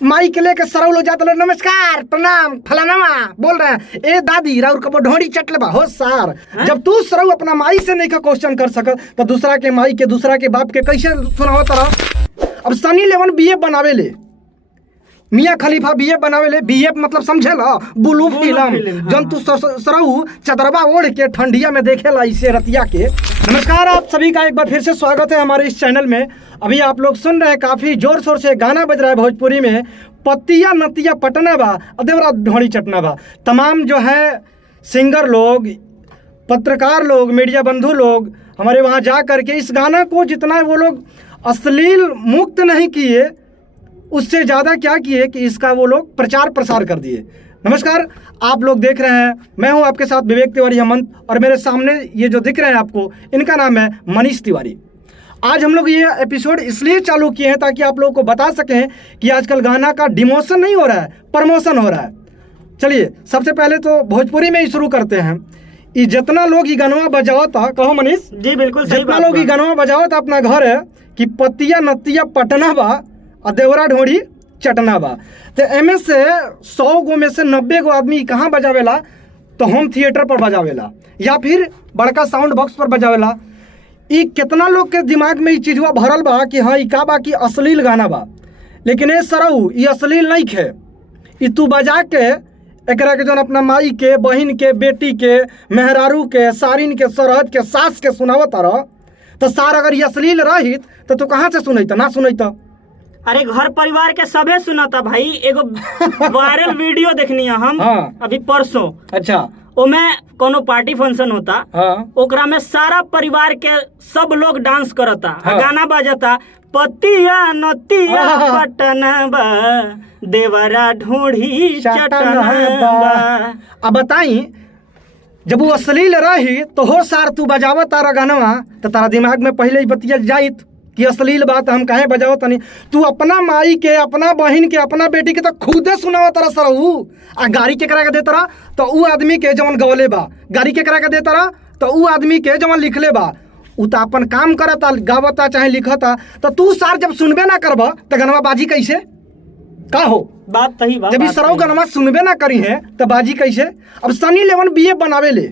Mic लेके सरौ लो जात लो, नमस्कार प्रणाम फलानामा बोल रहे हैं। ए दादी राउर कबो ढोड़ी चटले बा हो सार। जब तू सरौ अपना माई से नहीं का क्वेश्चन कर सकत तो दूसरा के माई के दूसरा के बाप के कैसे सुनाओ तरह। अब सनी लेवन बीएफ बनावे ले, मियाँ खलीफा बीएफ बनावे ले। बीएफ मतलब समझे ला ब्लू फिल्म। जन तू सरऊ चदरवा ओढ़ के ठंडिया में देखे ला इसे रतिया के। नमस्कार, आप सभी का एक बार फिर से स्वागत है हमारे इस चैनल में। अभी आप लोग सुन रहे हैं काफी जोर शोर से गाना बज रहा है भोजपुरी में, पत्तिया नतिया पटना बा अदेवरा ढोड़ी चटना बा। तमाम जो है सिंगर लोग, पत्रकार लोग, मीडिया बंधु लोग हमारे वहाँ जा करके इस गाना को जितना वो लोग अश्लील मुक्त नहीं किए, उससे ज़्यादा क्या किए कि इसका वो लोग प्रचार प्रसार कर दिए। नमस्कार, आप लोग देख रहे हैं, मैं हूं आपके साथ विवेक तिवारी हेमंत, और मेरे सामने ये जो दिख रहे हैं आपको, इनका नाम है मनीष तिवारी। आज हम लोग ये एपिसोड इसलिए चालू किए हैं ताकि आप लोगों को बता सकें कि आजकल गाना का डिमोशन नहीं हो रहा है, प्रमोशन हो रहा है। चलिए सबसे पहले तो भोजपुरी में ही शुरू करते हैं। ये जितना लोग ये गनवा बजाओ था, कहो मनीष जी बिल्कुल सही जितना लोग ये गनवा बजाओ था अपना घर है कि पत्तिया नतिया पटना बा देवरा ढोड़ी चटना बा, तो एमे से 100 गो में से 90 गो आदमी कहाँ बजावेला तो होम थिएटर पर बजावेला या फिर बड़का साउंड बॉक्स पर बजावेला। ई कितना लोग के दिमाग में ये चीजवा भरल बा कि हाँ ई का बा कि अश्लील गाना बा, लेकिन ए सरऊ ये अश्लील नहीं खे। ई तू बजा के एकरा के जौन अपना माई के, बहिन के, बेटी के, मेहरारू के, सारिन के, सरहद के, सास के सुनावत रह तो सार अगर ये अश्लील रहित तो तू कहाँ से सुनैत ना सुनैत। अरे घर परिवार के सबे सुनाता भाई। एगो वायरल वीडियो देखनी है हम। हाँ। अभी परसों अच्छा ओमे कोनो पार्टी फंक्शन होता। हाँ। ओकरा में सारा परिवार के सब लोग डांस करता। हाँ। गाना बजता, पतिया नतिया पटना बा देवरा ढोढ़ी चटना बा। अब बताई जब वो अश्लील रही तो हो सार तू बजावत तारा गानवा तो तारा दिमाग में पहले ही बतिया जाइत कि अश्लील बात हम काहे बजावत नहीं। तू अपना माई के, अपना बहिन के, अपना बेटी के तो खुदे सुनावा तारा सरऊ। आ गाड़ी के करा के देता रहा तो ऊ आदमी के जवन गवले बा, गाड़ी के करा के देता रहा तो ऊ आदमी के जवन लिखले बा, ऊ तो अपन काम करता, गावता चाहे लिखता। तो तू सार जब सुनबे ना करबा तो गनवा बाजी कैसे का हो। बात सही बात। जब ई सरऊ गनवा सुनबे ना करी है तो बाजी कैसे। अब सनी लेवन बीएफ बनावे ले,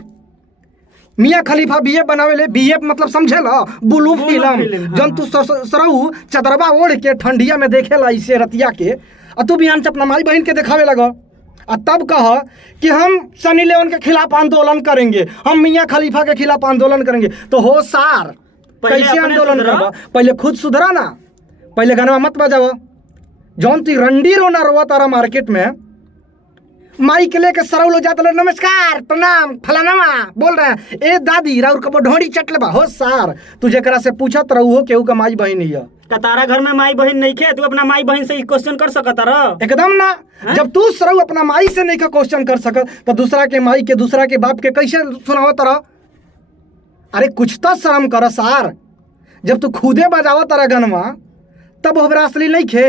मियाँ खलीफा बीएफ बनावे ले। बीएफ मतलब समझे ला ब्लू फिल्म। जन तू सरऊ चदरवा ओढ़ के ठंडिया में देखे ला इसे रतिया के, और तू बिहान से अपना माई बहन के दिखावे लगा और तब कह कि हम सनी लेवन के खिलाफ आंदोलन करेंगे, हम मियाँ खलीफा के खिलाफ आंदोलन करेंगे। तो हो सार कैसे आंदोलन करबा? पहले खुद सुधरा ना, पहले गाना मत बजावा। जौन ती रंडी रोना रोवा तारा मार्केट में, माइक लेके सरौ लो जात लो, नमस्कार प्रणाम फलानामा बोल रहे हैं। ए दादी राउर कबो ढोड़ी चटले बा हो सार। तू जेकरा से पूछत रहू हो केहू का माई बहन ही है। तारा घर में माई बहन नहीं खे, तू अपना माई बहन से क्वेश्चन कर सकता रह? एकदम ना। जब तू सरऊ अपना माई से नहीं का क्वेश्चन कर सकत तो दूसरा के माई के, दूसरा के बाप के कैसे सुनावत रह। अरे कुछ तो शर्म कर सार। जब तू खुदे बजावत तारा गनवा तब होबरा असली नहीं खे।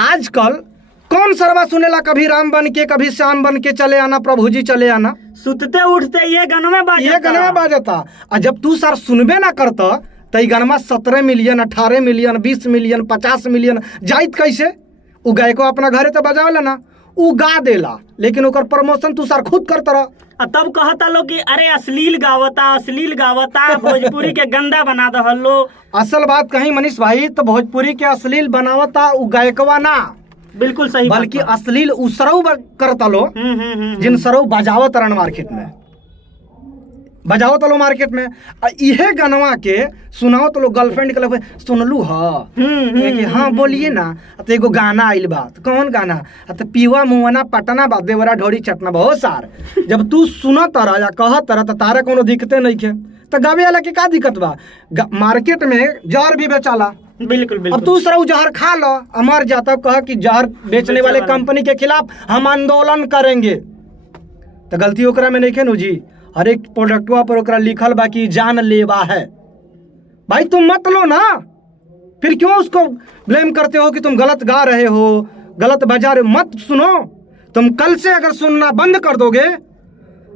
आजकल कौन सरवा सुनेला कभी राम बन के, कभी श्याम बन के चले आना, प्रभु जी चले आना। सुतते उठते ये गानों में बाजता। ये गाना में बाजता। और जब तू सर सुनबे ना करता तो ये गाना 17 मिलियन, 18 मिलियन, 20 मिलियन, 50 मिलियन जाइत कैसे। उ गाय को अपना घरे तो बजावेला ना, उ गा देला, लेकिन ओकर प्रमोशन तू सर खुद करता रह। तब कहता लोग कि अरे अश्लील गावता, अश्लील गावता, भोजपुरी के गंदा बना दहल लो। असल बात कहीं मनीष भाई, तो भोजपुरी के अश्लील बनावता उ गायकवा ना, बिल्कुल सही, बल्कि अश्लील उ सरऊ करता लो। जिन सरऊ बजावत रन मार्केट में, बजाओ तो लो मार्केट में। इहे गनवा के सुनाओ तो लो गर्लफ्रेंड के सुनलू कि हाँ बोलिए ना। तो एगो गाना आइल बा, तो कौन गाना? तो पीवा मुआना पटना बा देवरा ढोड़ी चटना बहुत सार। जब तू सुनत रहा या कहत रहा तो तारा कोनो दिक्कते नहीं खे, तो गावे वाला के का दिक्कत बा? मार्केट में जहर भी बेचाला। बिल्कुल बिल्कुल। अब तू सरऊ जहर खा लो, अमर जाता कह कि जहर बेचने वाले कंपनी के खिलाफ हम आंदोलन करेंगे, तो गलती ओकरा में नहीं खे नु जी। हर एक प्रोडक्टवा पर ओकरा लिखल बा कि जान लेवा है। भाई तुम मत लो ना, फिर क्यों उसको ब्लेम करते हो कि तुम गलत गा रहे हो, गलत बजा रहे हो? मत सुनो। तुम कल से अगर सुनना बंद कर दोगे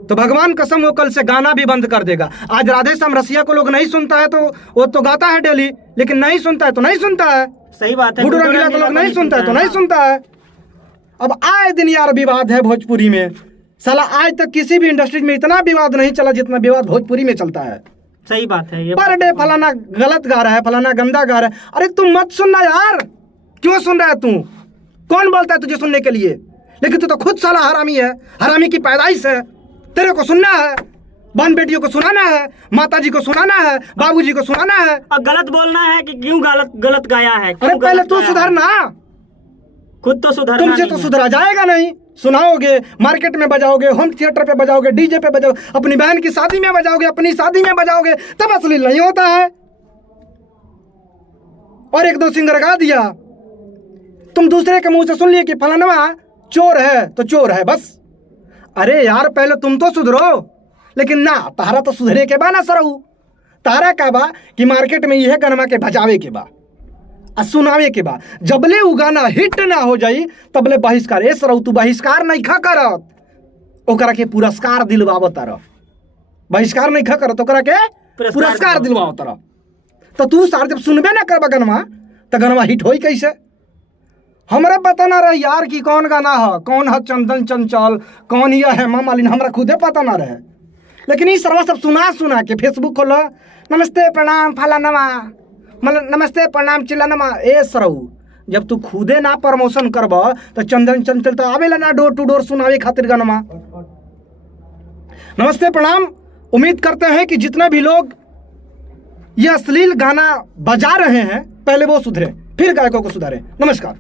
तो भगवान कसम वो कल से गाना भी बंद कर देगा। आज राधे श्याम रसिया को लोग नहीं सुनता है तो वो तो गाता है डेली, लेकिन नहीं सुनता है तो नहीं सुनता है। सही बात है। गुड्डू गुड्डू रंगीला तो लोग नहीं सुनता है तो हाँ। नहीं सुनता है। अब आए दिन यार विवाद है भोजपुरी में, साला आज तक किसी भी इंडस्ट्री में इतना विवाद नहीं चला जितना विवाद भोजपुरी में चलता है। सही बात है ये। पर डे फलाना गलत गा रहा है, फलाना गंदा गा रहा है। अरे तुम मत सुनना यार, क्यों सुन रहा है तू? कौन बोलता है तुझे सुनने के लिए? लेकिन तू तो खुद साला हरामी है, हरामी की पैदाइश है। तेरे को सुनना है, बहन बेटियों को सुनाना है, माता जी को सुनाना है, बाबूजी को सुनाना है। और गलत बोलना है कि क्यों गलत गलत गाया है। क्यों अरे पहले गलत तू गाया है? सुधरना, खुद तो सुधरना तुमसे नहीं तो है। सुधरा जाएगा नहीं। सुनाओगे, मार्केट में बजाओगे, होम थिएटर पे बजाओगे, डीजे पे बजाओगे, अपनी बहन की शादी में बजाओगे, अपनी शादी में बजाओगे, तब अश्लील नहीं होता है। और एक दो सिंगर गा दिया, तुम दूसरे के मुंह से सुन लिए कि फलाना चोर है तो चोर है बस। अरे यार पहले तुम तो सुधरो। लेकिन ना, तारा तो सुधरे के बा ना सरऊ। तारा का बा कि मार्केट में यह गनमा के भजावे के बा आ सुनावे के बा। जबले उ गाना हिट ना हो जाई तबले बहिष्कार। ए सरऊ तू बहिष्कार नहीं खा करत, ओकरा के पुरस्कार दिलवावत रह। बहिष्कार नहीं खा करत, ओकरा के पुरस्कार दिलवावत रह। तो तू सार जब सुनबे ना करबा गनमा तो गनमा हिट होई कैसे? हमरा पता ना रहे यार कि कौन गाना है, कौन है चंदन चंचल, कौन यह है हेमा मालिनी, हमरा खुदे पता ना रहे। लेकिन ये सर्वा सब सुना सुना के फेसबुक खोलो, नमस्ते प्रणाम फलानमा, मतलब नमस्ते प्रणाम चिल्लानमा। ए सरऊ जब तू खुदे ना प्रमोशन करब तो चंदन चंचल तो आवेला ना डोर टू डोर सुनावे खातिर गनमा। नमस्ते प्रणाम। उम्मीद करते हैं कि जितने भी लोग ये अश्लील गाना बजा रहे हैं पहले वो सुधरे, फिर गायकों को सुधारे। नमस्कार।